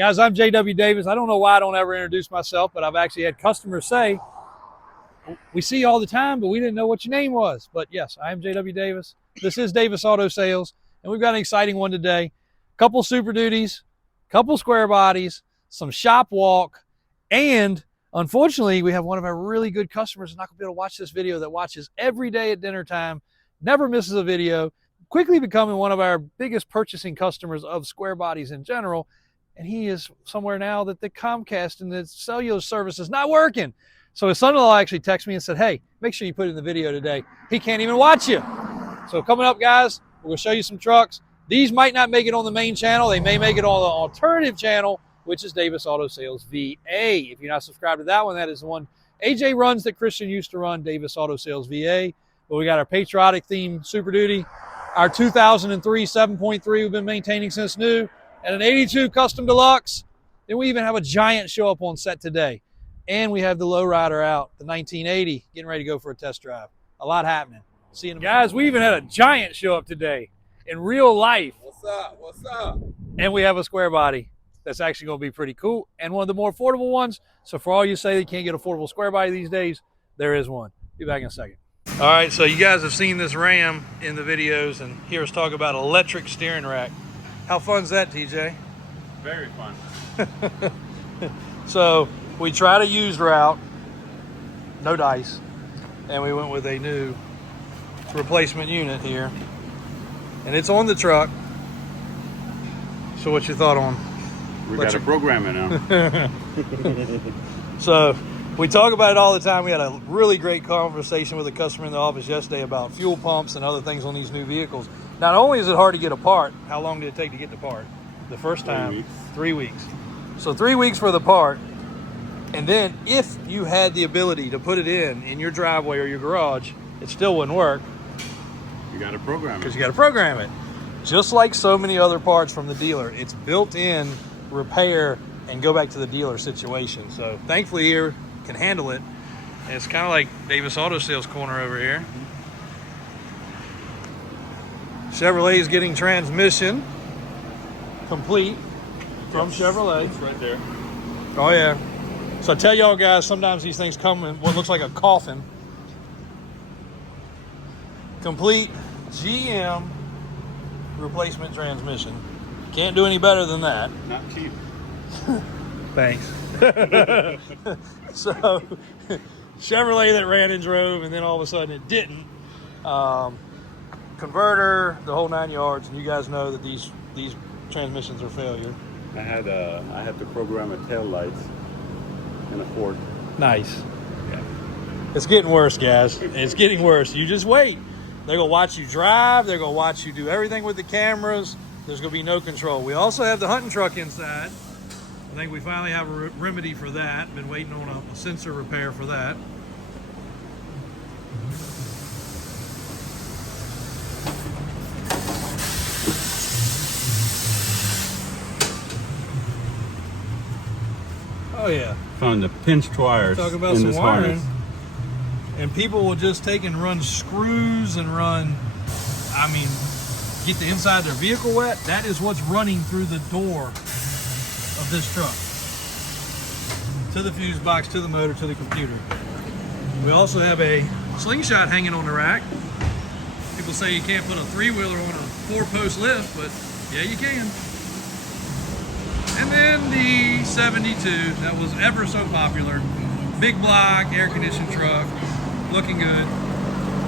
Guys, I'm J.W. Davis. I don't know why I don't ever introduce myself, but I've actually had customers say, we see you all the time, but we didn't know what your name was. But yes, I am J.W. Davis. This is Davis Auto Sales, and we've got an exciting one today. Couple Super Duties, couple square bodies, some shop walk, and unfortunately, we have one of our really good customers who's not going to be able to watch this video that watches every day at dinner time, never misses a video, quickly becoming one of our biggest purchasing customers of square bodies in general. And he is somewhere now that the Comcast and the cellular service is not working. So his son-in-law actually texted me and said, hey, make sure you put it in the video today. He can't even watch you. So coming up, guys, we're going to show you some trucks. These might not make it on the main channel. They may make it on the alternative channel, which is Davis Auto Sales VA. If you're not subscribed to that one, that is the one AJ runs that Christian used to run, Davis Auto Sales VA. But we got our patriotic themed Super Duty, our 2003 7.3 we've been maintaining since new, and an 82 Custom Deluxe. Then we even have a Giant show up on set today. And we have the lowrider out, the 1980, getting ready to go for a test drive. A lot happening. See you in a minute. Guys, we even had a Giant show up today in real life. What's up? What's up? And we have a square body that's actually going to be pretty cool and one of the more affordable ones. So for all you say you can't get affordable square body these days, there is one. Be back in a second. All right, so you guys have seen this Ram in the videos, and hear us talk about electric steering rack. How fun's that, TJ? Very fun. So we tried a used route, no dice, and we went with a new replacement unit here, and it's on the truck. So what's your thought on? We got to program it now. So we talk about it all the time. We had a really great conversation with a customer in the office yesterday about fuel pumps and other things on these new vehicles. Not only is it hard to get a part, how long did it take to get the part? The first time, 3 weeks. 3 weeks. So 3 weeks for the part. And then if you had the ability to put it in your driveway or your garage, it still wouldn't work. You got to program it. Because you got to program it. Just like so many other parts from the dealer, it's built in repair and go back to the dealer situation. So thankfully here can handle it. And it's kind of like Davis Auto Sales corner over here. Chevrolet is getting transmission complete from Chevrolet. It's right there. Oh yeah. So I tell y'all guys, sometimes these things come in what looks like a coffin. Complete GM replacement transmission. Can't do any better than that. Not cheap. Thanks. So Chevrolet that ran and drove, and then all of a sudden it didn't. Converter, the whole 9 yards, and you guys know that these transmissions are failure. I had to program a tail lights and a fork. Nice. Yeah. It's getting worse, guys. It's getting worse. You just wait. They're going to watch you drive. They're going to watch you do everything with the cameras. There's going to be no control. We also have the hunting truck inside. I think we finally have a remedy for that. Been waiting on a sensor repair for that. Oh yeah. Found the pinched wires. Talk about in some this wiring. harness. And people will just take and run screws and get the inside of their vehicle wet. That is what's running through the door of this truck. To the fuse box, to the motor, to the computer. We also have a slingshot hanging on the rack. People say you can't put a three-wheeler on a four-post lift, but yeah, you can. And then the 72, that was ever so popular. Big block, air-conditioned truck, looking good.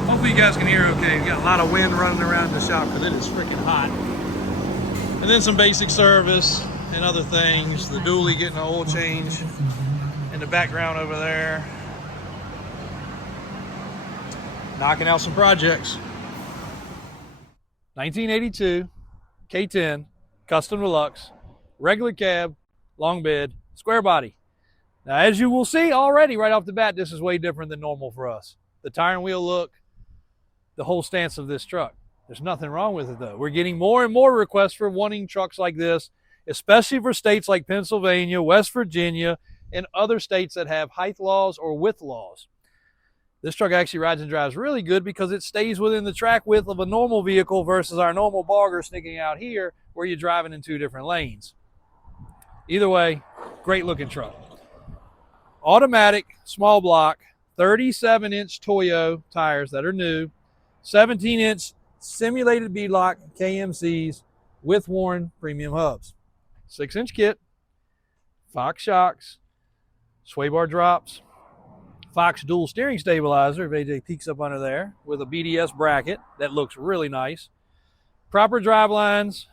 Hopefully you guys can hear okay. We got a lot of wind running around the shop because it is freaking hot. And then some basic service and other things. The dually getting an oil change in the background over there. Knocking out some projects. 1982 K10 Custom Deluxe, regular cab, long bed, square body. Now, as you will see already right off the bat, this is way different than normal for us. The tire and wheel look, the whole stance of this truck. There's nothing wrong with it though. We're getting more and more requests for wanting trucks like this, especially for states like Pennsylvania, West Virginia, and other states that have height laws or width laws. This truck actually rides and drives really good because it stays within the track width of a normal vehicle versus our normal bogger sticking out here where you're driving in two different lanes. Either way, great looking truck. Automatic, small block, 37-inch Toyo tires that are new, 17-inch simulated beadlock KMCs with Warren premium hubs, 6-inch kit, Fox shocks, sway bar drops, Fox dual steering stabilizer, if AJ peeks up under there, with a BDS bracket that looks really nice, proper drive lines,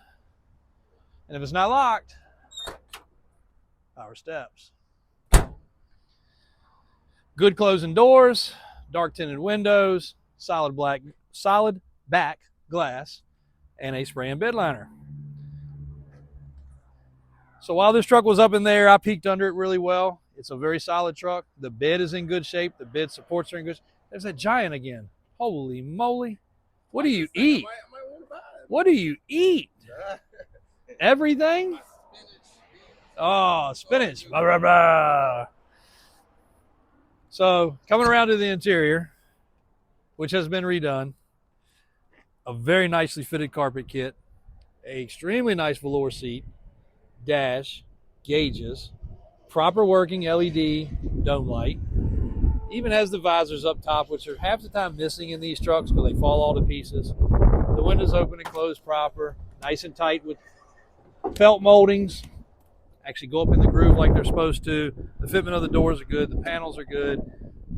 and if it's not locked, power steps. Good closing doors, dark tinted windows, solid back glass, and a spray and bed liner. So while this truck was up in there, I peeked under it really well. It's a very solid truck. The bed is in good shape. The bed supports are in good shape. There's that Giant again. Holy moly. What do you eat? What do you eat? Everything? Oh, spinach. Blah, blah, blah. So coming around to the interior, which has been redone, a very nicely fitted carpet kit, a extremely nice velour seat, dash, gauges, proper working LED dome light, even has the visors up top, which are half the time missing in these trucks because they fall all to pieces. The windows open and close proper, nice and tight with felt moldings. Actually go up in the groove like they're supposed to. The fitment of the doors are good. The panels are good.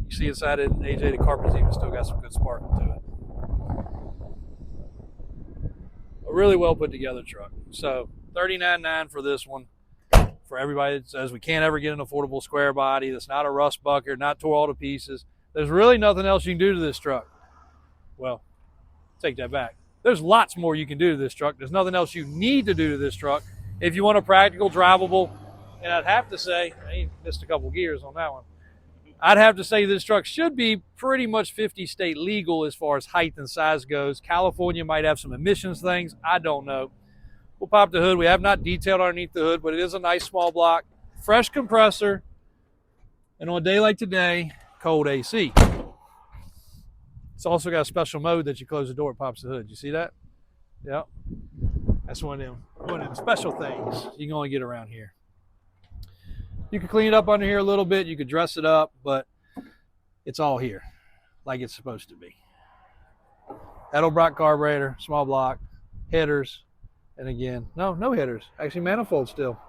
You see inside it, AJ, the carpet's even still got some good sparkle to it. A really well put together truck. So $39,900 for this one. For everybody that says we can't ever get an affordable square body that's not a rust bucket, not tore all to pieces. There's really nothing else you can do to this truck. Well, take that back. There's lots more you can do to this truck. There's nothing else you need to do to this truck. If you want a practical, drivable, and I'd have to say, I missed a couple gears on that one. I'd have to say this truck should be pretty much 50 state legal as far as height and size goes. California might have some emissions things. I don't know. We'll pop the hood. We have not detailed underneath the hood, but it is a nice small block, fresh compressor, and on a day like today, cold AC. It's also got a special mode that you close the door, it pops the hood. You see that? Yep. That's one of them special things you can only get around here. You can clean it up under here a little bit. You could dress it up, but it's all here like it's supposed to be. Edelbrock carburetor, small block, headers, and again, no headers. Actually, manifolds still.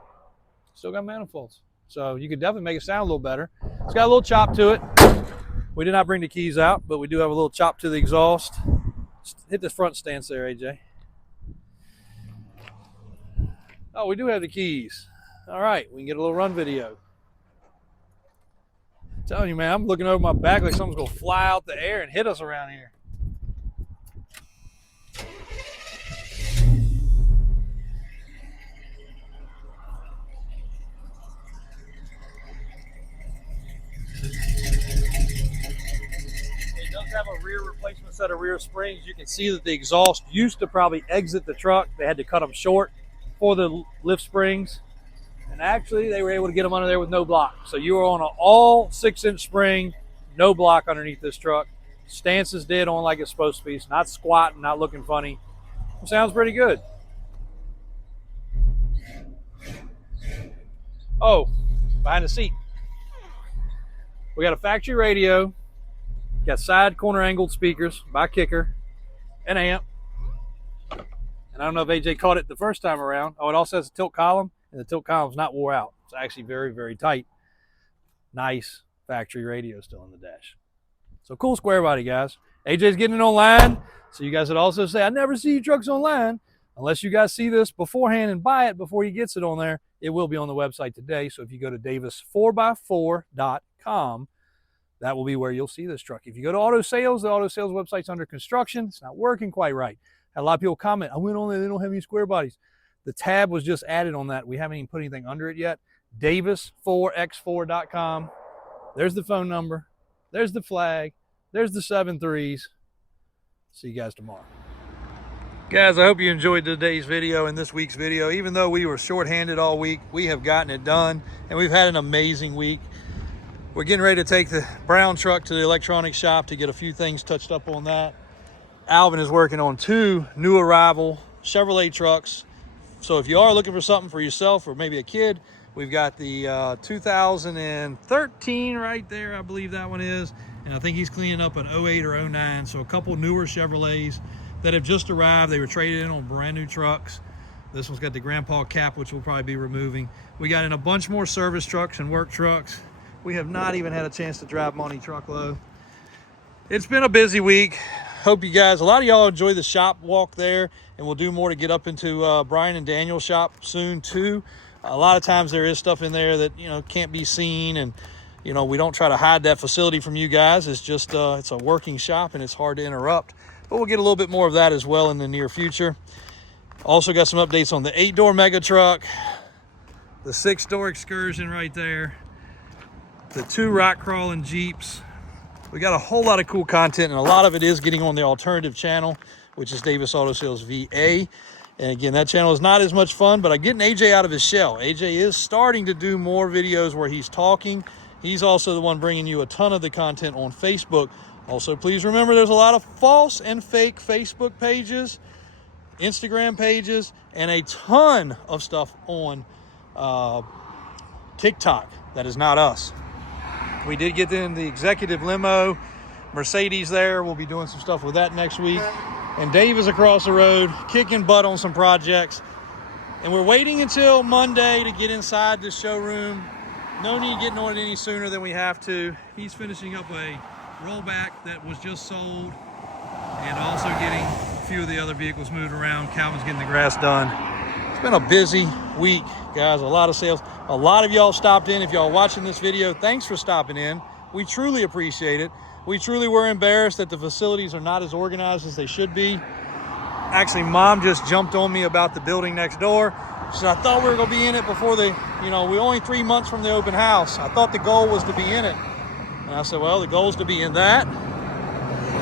Still got manifolds. So you could definitely make it sound a little better. It's got a little chop to it. We did not bring the keys out, but we do have a little chop to the exhaust. Hit the front stance there, AJ. Oh, we do have the keys. All right, we can get a little run video. I'm telling you, man, I'm looking over my back like something's going to fly out the air and hit us around here. It does have a rear replacement set of rear springs. You can see that the exhaust used to probably exit the truck. They had to cut them short for the lift springs. And actually, they were able to get them under there with no block. So you are on an all 6-inch spring, no block underneath this truck. Stance is dead on like it's supposed to be. It's not squatting, not looking funny. It sounds pretty good. Oh, behind the seat. We got a factory radio. Got side corner angled speakers by Kicker. An amp. And I don't know if AJ caught it the first time around. Oh, it also has a tilt column. And the tilt column's not wore out. It's actually very, very tight. Nice factory radio still in the dash. So cool square body, guys. AJ's getting it online. So you guys would also say, I never see your trucks online. Unless you guys see this beforehand and buy it before he gets it on there, it will be on the website today. So if you go to davis4x4.com, that will be where you'll see this truck. If you go to auto sales, the auto sales website's under construction. It's not working quite right. Had a lot of people comment, I went on there, they don't have any square bodies. The tab was just added on that. We haven't even put anything under it yet. Davis4x4.com. There's the phone number. There's the flag. There's the 7.3s. See you guys tomorrow. Guys, I hope you enjoyed today's video and this week's video. Even though we were short-handed all week, we have gotten it done, and we've had an amazing week. We're getting ready to take the brown truck to the electronics shop to get a few things touched up on that. Alvin is working on 2 new arrival Chevrolet trucks So if you are looking for something for yourself or maybe a kid, we've got the 2013 right there, I believe that one is. And I think he's cleaning up an 08 or 09. So a couple newer Chevrolets that have just arrived. They were traded in on brand new trucks. This one's got the grandpa cap, which we'll probably be removing. We got in a bunch more service trucks and work trucks. We have not even had a chance to drive Monty truckload. It's been a busy week. Hope you guys, a lot of y'all enjoy the shop walk there, and we'll do more to get up into Brian and Daniel's shop soon too. A lot of times there is stuff in there that, you know, can't be seen, and you know, we don't try to hide that facility from you guys. It's just it's a working shop and it's hard to interrupt, but we'll get a little bit more of that as well in the near future. Also got some updates on the 8-door mega truck, the 6-door Excursion right there, the 2 rock crawling Jeeps. We got a whole lot of cool content, and a lot of it is getting on the alternative channel, which is Davis Auto Sales VA. And again, that channel is not as much fun, but I'm getting AJ out of his shell. AJ is starting to do more videos where he's talking. He's also the one bringing you a ton of the content on Facebook. Also, please remember there's a lot of false and fake Facebook pages, Instagram pages, and a ton of stuff on TikTok that is not us. We did get in the executive limo, Mercedes there. We'll be doing some stuff with that next week. And Dave is across the road, kicking butt on some projects. And we're waiting until Monday to get inside the showroom. No need getting on it any sooner than we have to. He's finishing up a rollback that was just sold, and also getting a few of the other vehicles moved around. Calvin's getting the grass done. It's been a busy week, guys. A lot of sales. A lot of y'all stopped in. If y'all watching this video, thanks for stopping in. We truly appreciate it. We truly were embarrassed that the facilities are not as organized as they should be. Actually, Mom just jumped on me about the building next door. She said, I thought we were going to be in it before we're only 3 months from the open house. I thought the goal was to be in it. And I said, well, the goal is to be in that.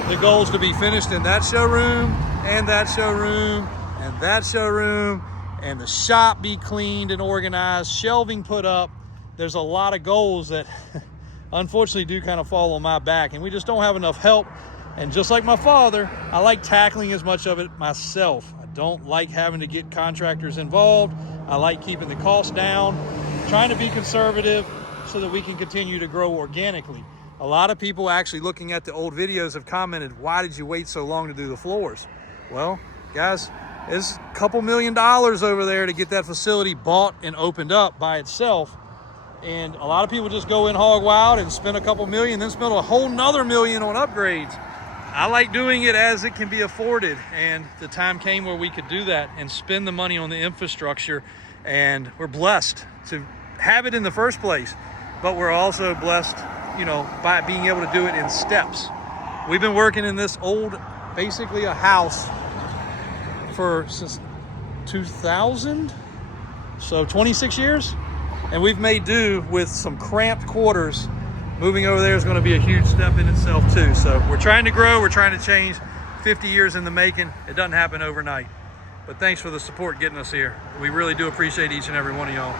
The goal is to be finished in that showroom, and that showroom, and that showroom, and the shop be cleaned and organized, shelving put up. There's a lot of goals that unfortunately do kind of fall on my back, and we just don't have enough help. And just like my father, I like tackling as much of it myself. I don't like having to get contractors involved. I like keeping the cost down, trying to be conservative so that we can continue to grow organically. A lot of people actually looking at the old videos have commented, why did you wait so long to do the floors? Well, guys, it's a couple $1 million over there to get that facility bought and opened up by itself. And a lot of people just go in hog wild and spend a couple million, then spend a whole nother $1 million on upgrades. I like doing it as it can be afforded, and the time came where we could do that and spend the money on the infrastructure, and we're blessed to have it in the first place, but we're also blessed, by being able to do it in steps. We've been working in this old, basically a house since 2000, so 26 years, and we've made do with some cramped quarters. Moving over there is going to be a huge step in itself too. So we're trying to grow, we're trying to change. 50 years in the making. It doesn't happen overnight. But thanks for the support getting us here. We really do appreciate each and every one of y'all.